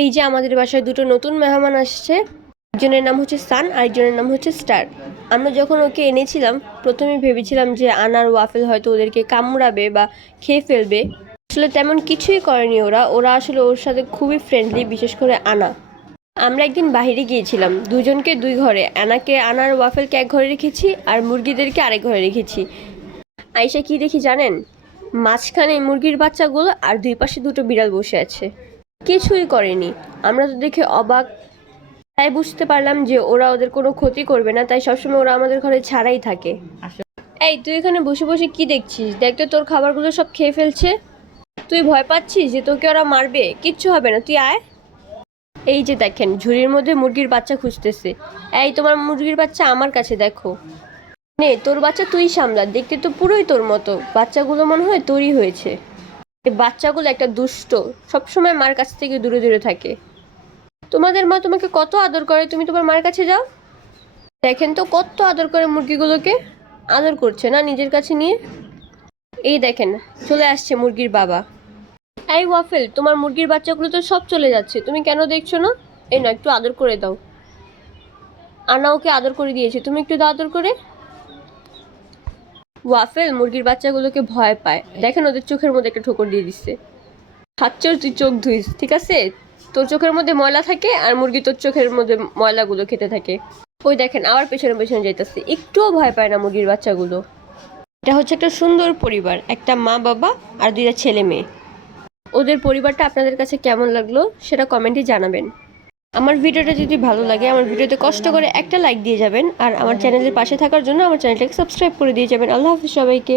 এই যে আমাদের বাসায় দুটো নতুন মেহমান আসছে। একজনের নাম হচ্ছে সান, আরেকজনের নাম হচ্ছে স্টার। আমরা যখন ওকে এনেছিলাম প্রথমে ভেবেছিলাম যে আনার ওয়াফেল হয়তো ওদেরকে কামড়াবে বা খেয়ে ফেলবে। আসলে তেমন কিছুই করেনি ওরা ওরা আসলে ওর সাথে খুবই ফ্রেন্ডলি, বিশেষ করে আনা। আমরা একদিন বাইরে গিয়েছিলাম, দুজনকে দুই ঘরে, আনাকে আনার ওয়াফেলকে এক ঘরে রেখেছি আর মুরগিদেরকে আরেক ঘরে রেখেছি। আইসা কি দেখি জানেন? মাঝখানে মুরগির বাচ্চাগুলো আর দুই পাশে দুটো বিড়াল বসে আছে, কিছুই করেনি। আমরা তো দেখে অবাক, তাই বুঝতে পারলাম যে ওরা ওদের কোনো ক্ষতি করবে না, তাই সবসময় ওরা আমাদের ঘরে ছাড়াই থাকে। এই তুই এখানে বসে বসে কি দেখছিস? দেখ তো তোর খাবারগুলো সব খেয়ে ফেলছে। তুই ভয় পাচ্ছিস যে তোকে ওরা মারবে? কিচ্ছু হবে না, তুই আয়। এই যে দেখেন ঝুড়ির মধ্যে মুরগির বাচ্চা খুঁজতেছে। এই তোমার মুরগির বাচ্চা আমার কাছে, দেখো। নে তোর বাচ্চা তুই সামলা, দেখতে তো পুরোই তোর মতো। বাচ্চাগুলো মনে হয় তোরই হয়েছে। এই বাচ্চাগুলো একটা দুষ্ট, সবসময় মার কাছ থেকে দূরে দূরে থাকে। তোমাদের মা তোমাকে কত আদর করে, তুমি তোমার মার কাছে যাও। দেখেন তো কত আদর করে মুরগিগুলোকে। আদর করছে না নিজের কাছে নিয়ে। এই দেখেন চলে আসছে মুরগির বাবা। এই ওয়াফেল, তোমার মুরগির বাচ্চাগুলো তো সব চলে যাচ্ছে, তুমি কেন দেখছো না? এই না, একটু আদর করে দাও। আনা ওকে আদর করে দিয়েছে, তুমি একটু দাও আদর করে। ওয়াফেল মুরগির বাচ্চাগুলোকে ভয় পায়, দেখেন ওদের চোখের মধ্যে একটা ঠোকর দিয়ে দিচ্ছে। খাচ্ছর তুই চোখ ধুইস, ঠিক আছে? তোর চোখের মধ্যে ময়লা থাকে আর মুরগি তোর চোখের মধ্যে ময়লাগুলো খেতে থাকে। ওই দেখেন আবার পেছনে পেছনে যাইতেছে, একটুও ভয় পায় না মুরগির বাচ্চাগুলো। এটা হচ্ছে একটা সুন্দর পরিবার, একটা মা বাবা আর দুইটা ছেলে মেয়ে। ওদের পরিবারটা আপনাদের কাছে কেমন লাগলো সেটা কমেন্টে জানাবেন। আমার ভিডিওটা যদি ভালো লাগে আমার ভিডিওতে কষ্ট করে একটা লাইক দিয়ে যাবেন, আর আমার চ্যানেলের পাশে থাকার জন্য আমার চ্যানেলটাকে সাবস্ক্রাইব করে দিয়ে যাবেন। আল্লাহ হাফিজ সবাইকে।